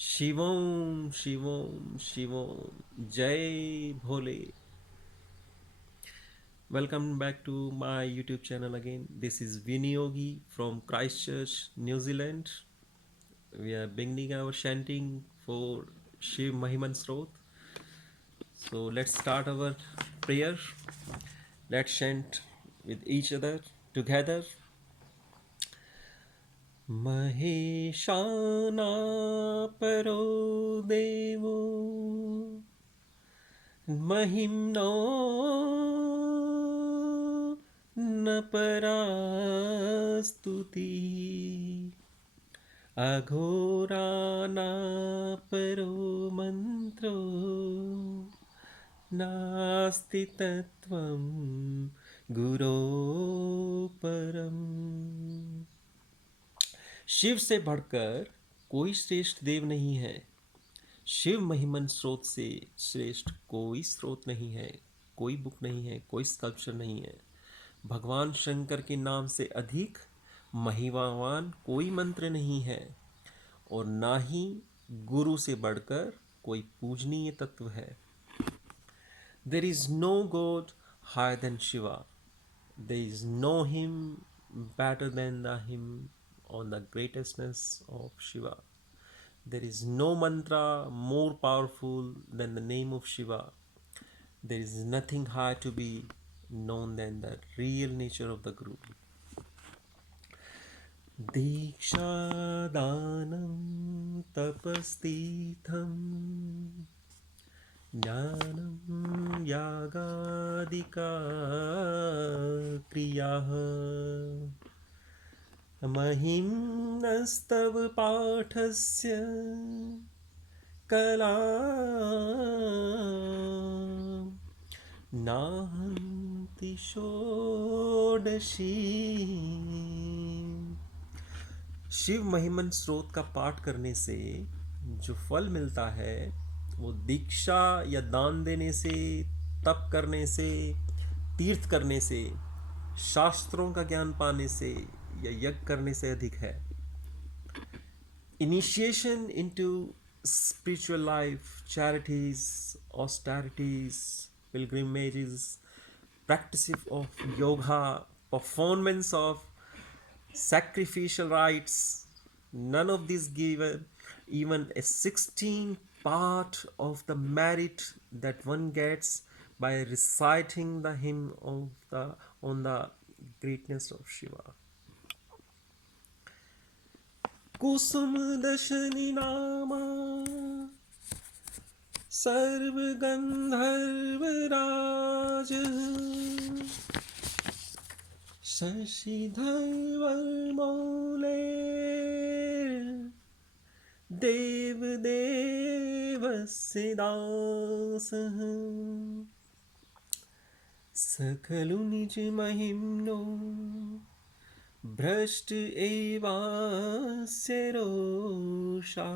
शिवोम शिवोम शिवोम जय भोले. Welcome back to my YouTube channel again. This is Viniyogi from Christchurch, New Zealand. We are beginning our chanting for Shiv Mahiman Srot. So let's start our prayer. Let's chant with each other together. Maheshana Paro Devo महिम्नो न परास्तुति अघोरानापरो मन्त्रो नास्ति तत्त्वं गुरो परम. शिव से बढ़कर कोई श्रेष्ठ देव नहीं है. शिव महिमन स्रोत से श्रेष्ठ कोई स्रोत नहीं है, कोई बुक नहीं है, कोई स्कल्पचर नहीं है. भगवान शंकर के नाम से अधिक महिमावान कोई मंत्र नहीं है और ना ही गुरु से बढ़कर कोई पूजनीय तत्व है. There is no god higher than Shiva. There is no him better than the hymn on the greatestness of Shiva. There is no mantra more powerful than the name of Shiva. There is nothing higher to be known than the real nature of the Guru. Dikshadanam tapastitham jnanam yagadika kriyaha महिम्नस्तव पाठस्य कला नाहन्ति षोडशी. शिव महिमन स्रोत का पाठ करने से जो फल मिलता है वो दीक्षा या दान देने से, तप करने से, तीर्थ करने से, शास्त्रों का ज्ञान पाने से या यज्ञ करने से अधिक है. Initiation into spiritual life, charities, austerities, pilgrimages, practice of yoga, performance of sacrificial rites, none of these given even a 16th part of the merit that one gets by reciting the hymn of the on the greatness of Shiva. कुसुम दशनी नामा सर्वगंधर्वराज शशिधर मौले देवदेवस्य दासः सकलु निज महिम्नो भ्रष्ट एवास्य रोषा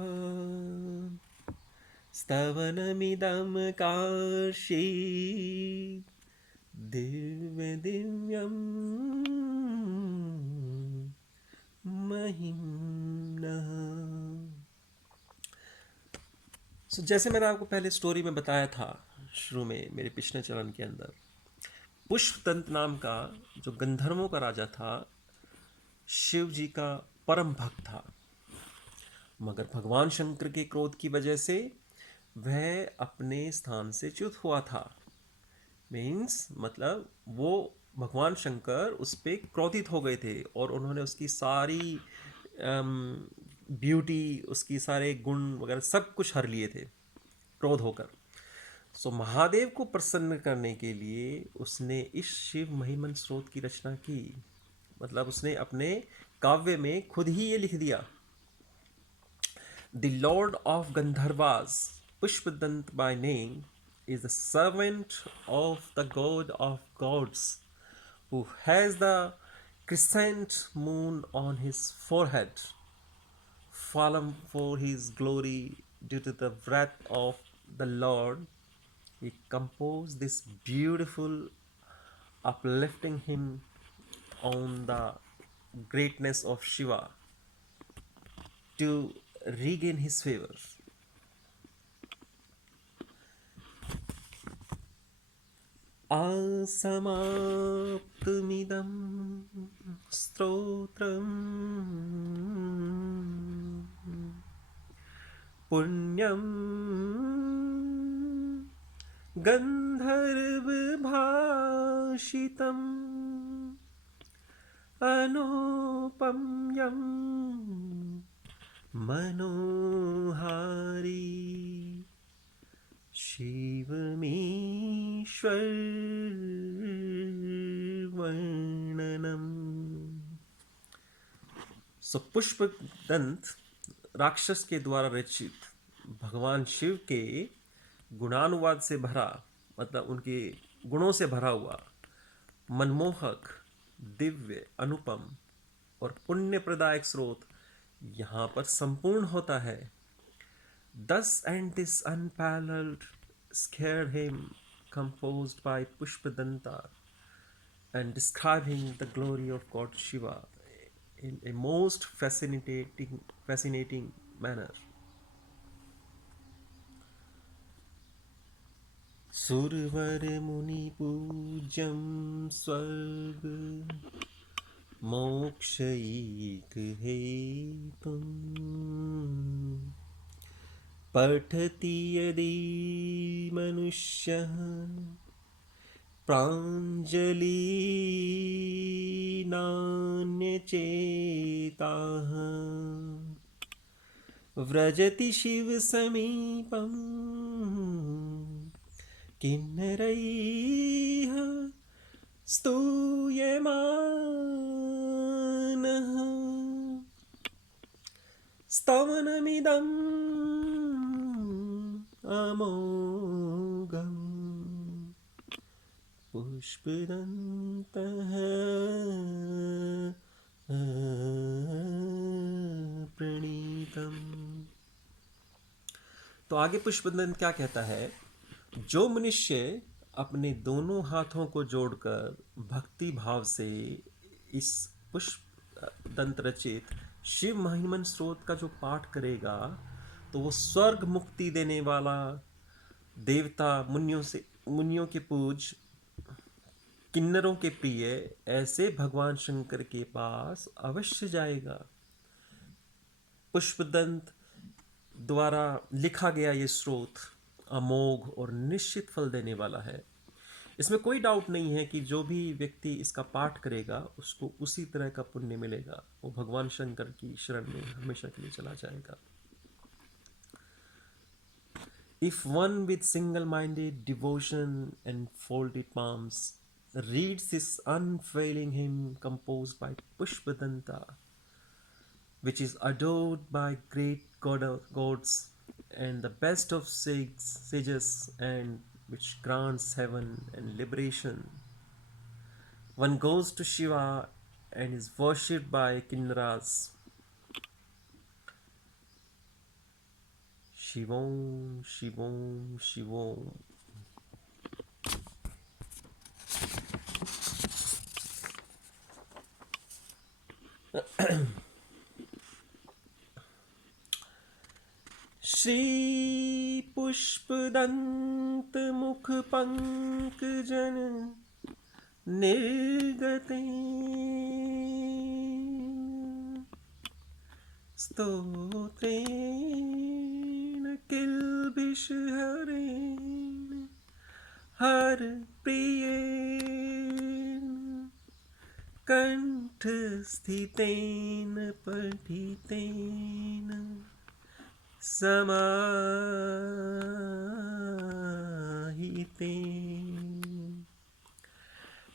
स्तवनमिदं कार्षि दिव्यं महिम्नः. जैसे मैंने आपको पहले story में बताया था, शुरू में मेरे पिछले चरण के अंदर, पुष्पदंत नाम का जो गंधर्वों का राजा था, शिव जी का परम भक्त था, मगर भगवान शंकर के क्रोध की वजह से वह अपने स्थान से च्युत हुआ था. मीन्स मतलब वो भगवान शंकर उस पर क्रोधित हो गए थे और उन्होंने उसकी सारी ब्यूटी, उसकी सारे गुण वगैरह सब कुछ हर लिए थे क्रोध होकर. सो महादेव को प्रसन्न करने के लिए उसने इस शिव महिमन स्रोत की रचना की. मतलब उसने अपने काव्य में खुद ही ये लिख दिया. The Lord of गंधर्वास, Pushpadant by name, is the servant of the god of gods who has the crescent moon on his forehead, fallen for his glory due to the wrath of the Lord. He composed this beautiful uplifting hymn on the greatness of Shiva to regain his favor. असमाप्तमिदं स्तोत्रम् पुण्यं गन्धर्वभाषितम् अनुपम्यं मनोहारी शिवमीश्वर वर्णनम। सो पुष्पदंत राक्षस के द्वारा रचित भगवान शिव के गुणानुवाद से भरा, मतलब उनके गुणों से भरा हुआ, मनमोहक, दिव्य, अनुपम और पुण्य प्रदायक स्रोत यहाँ पर संपूर्ण होता है। Thus and this unparalleled scared him, composed by Pushpadanta and describing the glory of God Shiva in a most fascinating manner. सुरवर मुनि पूज्यं स्वर्ग मोक्षैक हेतुम् पठति यदि मनुष्यः प्राञ्जलिनान्यचेताः व्रजति शिवसमीपम् किन्नरैः स्तूयमानः स्तवनमिदम् अमोघम् पुष्पदन्तः प्रणीतम्। तो आगे पुष्पदंत क्या कहता है? जो मनुष्य अपने दोनों हाथों को जोड़कर भक्ति भाव से इस पुष्पदंत रचित शिव महिमन स्रोत का जो पाठ करेगा, तो वो स्वर्ग मुक्ति देने वाला, देवता, मुनियों के पूज, किन्नरों के प्रिय ऐसे भगवान शंकर के पास अवश्य जाएगा। पुष्पदंत द्वारा लिखा गया ये स्रोत अमोघ और निश्चित फल देने वाला है। इसमें कोई डाउट नहीं है कि जो भी व्यक्ति इसका पाठ करेगा उसको उसी तरह का पुण्य मिलेगा, वो भगवान शंकर की शरण में हमेशा के लिए चला जाएगा। If one with single-minded devotion and folded palms reads this unfailing hymn composed by Pushpadanta, which is adored by great gods and the best of sages, and which grants heaven and liberation, one goes to Shiva and is worshipped by Kinnaras. Shivom, Shivom, Shivom. Shri Pushpadant मुख पंकजन निर्गते स्तोत्रेण किल्बिषहरेण हर प्रियेण कंठस्थितेन पठितेन समाहितेन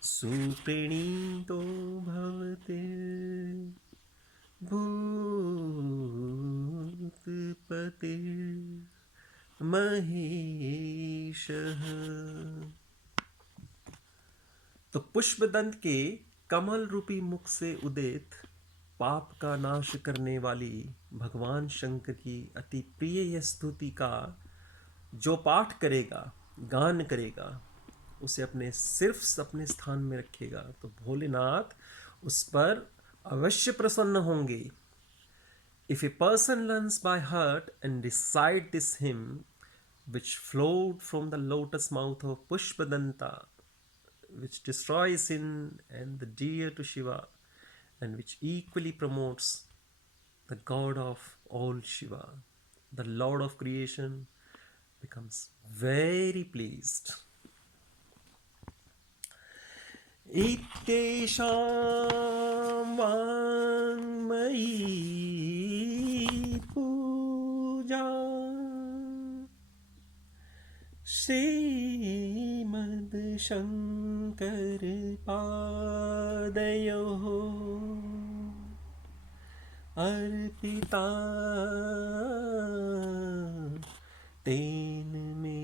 सुप्रणीतो भवते भूतपते महेशः। तो पुष्पदंत के कमल रूपी मुख से उदित पाप का नाश करने वाली भगवान शंकर की अति प्रिय यह स्तुति का जो पाठ करेगा, गान करेगा, उसे सिर्फ अपने स्थान में रखेगा, तो भोलेनाथ उस पर अवश्य प्रसन्न होंगे। If a person learns by heart and recite this hymn, which flowed from the lotus mouth of Pushpadanta, which destroys sin and the dear to Shiva, and which equally promotes the God of all Shiva, the Lord of creation, becomes very pleased. Ittesham vangmayi puja Srimad Shankar Padayoho Arpita तेन मे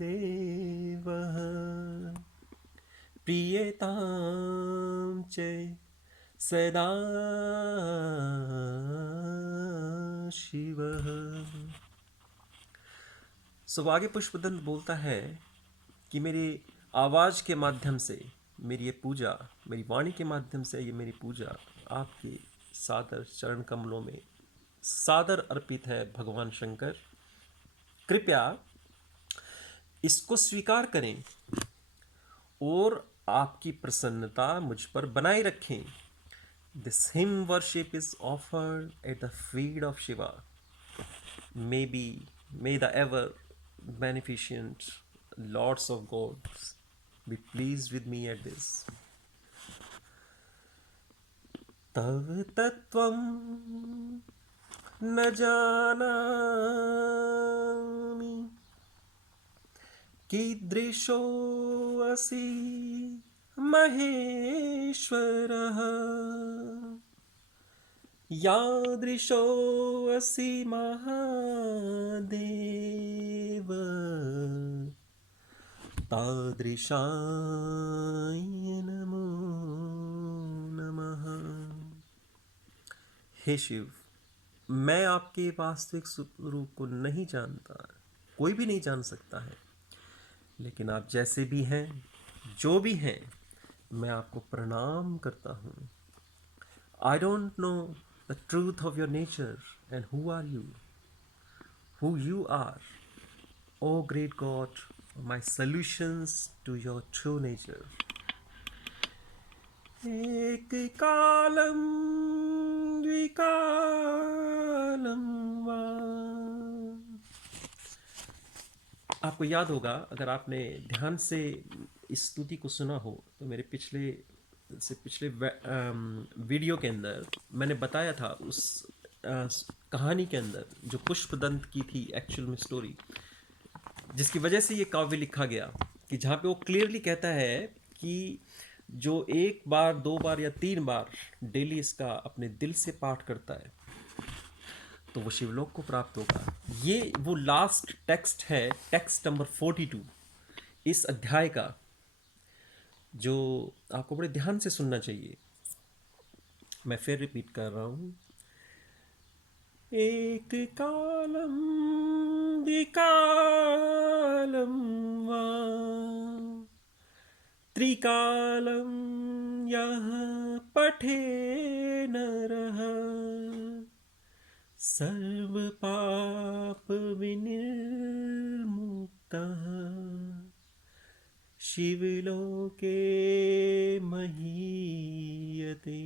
देवः प्रियतां च सदा शिवः। सो आगे पुष्पदंत बोलता है कि मेरी आवाज़ के माध्यम से मेरी ये पूजा, मेरी वाणी के माध्यम से ये मेरी पूजा आपके सादर चरण कमलों में सादर अर्पित है भगवान शंकर। कृपया इसको स्वीकार करें और आपकी प्रसन्नता मुझ पर बनाए रखें। This hymn worship is offered at the feet of Shiva. May the ever beneficent lords of God be please with me at this. तव तत्त्वं न जानामि कीदृशोऽसि महेश्वरः यादृशोऽसि महादेव तादृशाय नमो नमः। हे शिव, मैं आपके वास्तविक स्वरूप को नहीं जानता, कोई भी नहीं जान सकता है, लेकिन आप जैसे भी हैं, जो भी हैं, मैं आपको प्रणाम करता हूँ। I don't know the truth of your nature and who are you, who you are, oh great God, my solutions to your true nature. एक कालम द्विकालम वा। आपको याद होगा, अगर आपने ध्यान से इस स्तुति को सुना हो, तो मेरे पिछले वीडियो के अंदर मैंने बताया था उस कहानी के अंदर जो पुष्पदंत की थी एक्चुअल में स्टोरी, जिसकी वजह से ये काव्य लिखा गया, कि जहाँ पे वो क्लियरली कहता है कि जो एक बार, दो बार या तीन बार डेली इसका अपने दिल से पाठ करता है तो वो शिवलोक को प्राप्त होगा। ये वो लास्ट टेक्स्ट है, टेक्स्ट नंबर 42 इस अध्याय का, जो आपको बड़े ध्यान से सुनना चाहिए। मैं फिर रिपीट कर रहा हूँ। एक कालम द्विकालम वा त्रिकालं यः पठे नरः सर्वपापविनिर्मुक्तः शिवलोके महीयते,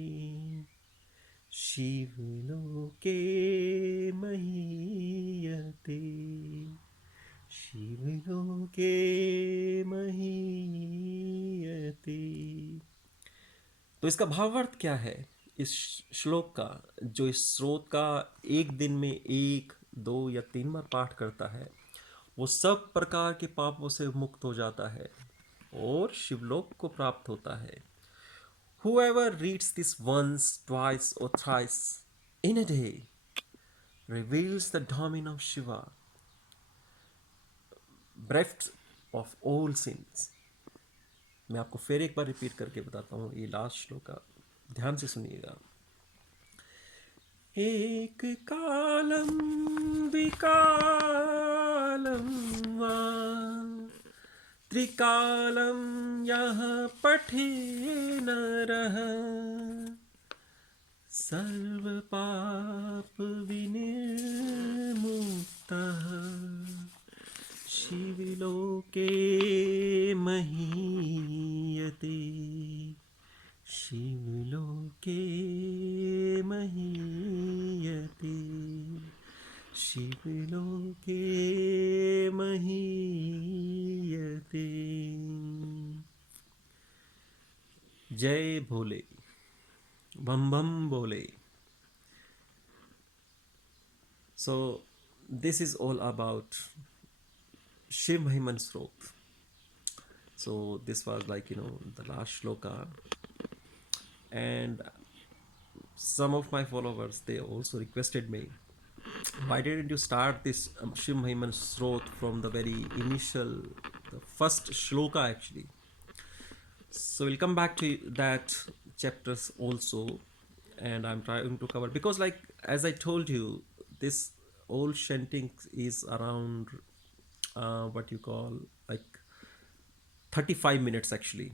शिवलोके महीयते, शिवलोके महीयते। तो इसका भावार्थ क्या है इस श्लोक का? जो इस स्रोत का एक दिन में 1, 2 या 3 बार पाठ करता है, वो सब प्रकार के पापों से मुक्त हो जाता है और शिवलोक को प्राप्त होता है। Whoever reads this once, twice or thrice in a day reveals the domain of Shiva, bereft of all sins. मैं आपको फिर एक बार रिपीट करके बताता हूँ ये लास्ट श्लोक का, ध्यान से सुनिएगा। एक कालम द्विकालम वा त्रिकालम यः पठे नरः सर्व पाप विनिर्मुक्तः शिवलोके महीयते शिवलोके महीयते शिवलोके महीयते जय भोले बम बम बोले. So this is all about Shiv Mahiman Srot. So this was like the last shloka, and some of my followers, they also requested me, why didn't you start this Shiv Mahiman Srot from the very initial, the first shloka actually. So we'll come back to that chapters also, and I'm trying to cover, because like as I told you, this old chanting is around what you call like 35 minutes actually.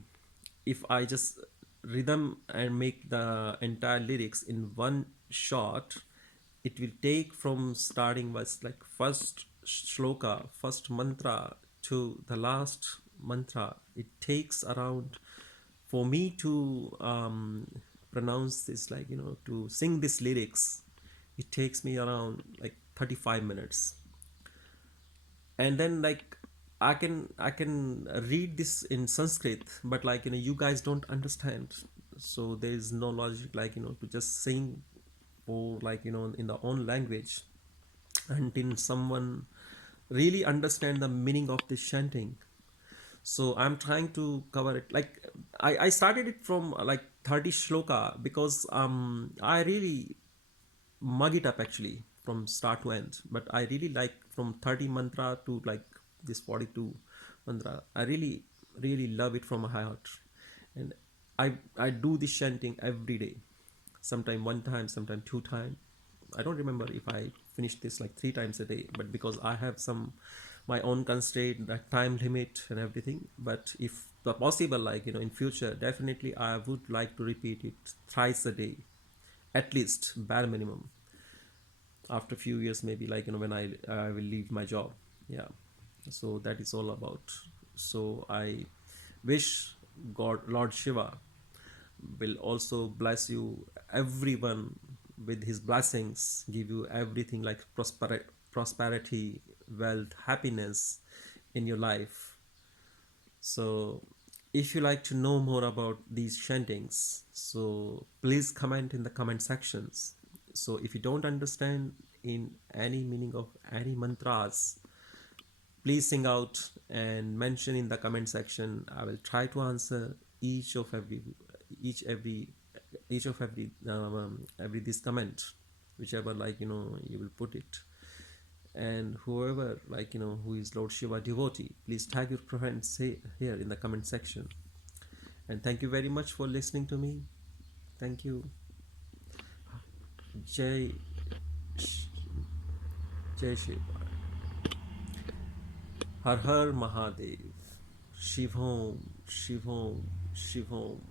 If I just rhythm and make the entire lyrics in one shot, it will take from starting was like first shloka, first mantra to the last mantra. It takes around, for me to pronounce this, like to sing this lyrics, it takes me around like 35 minutes. And then like I can read this in Sanskrit, but like you guys don't understand, so there is no logic like to just sing or like in the own language until someone really understand the meaning of this chanting. So I'm trying to cover it, like I started it from like 30 shloka, because I really mug it up actually from start to end, but I really like from 30 mantra to like this 42 mantra. I really love it from my heart. And I do this chanting every day, sometime one time, sometime two time. I don't remember if I finish this like three times a day, but because I have some my own constraint, that time limit and everything. But if possible, like in future, definitely I would like to repeat it thrice a day, at least bare minimum, after a few years, maybe like when I will leave my job. Yeah, so that is all about. So I wish God, Lord Shiva, will also bless you everyone with his blessings, give you everything like prosperity, wealth, happiness in your life. So if you like to know more about these chantings, so please comment in the comment sections. So if you don't understand in any meaning of any mantras, please sing out and mention in the comment section. I will try to answer each every each of every this comment, whichever like you will put it. And whoever like who is Lord Shiva devotee, please tag your friends here in the comment section. And thank you very much for listening to me. Thank you. Jai Jai Shiva. Har Har Mahadev. Shiv Om, Shiv Om, Shiv Om.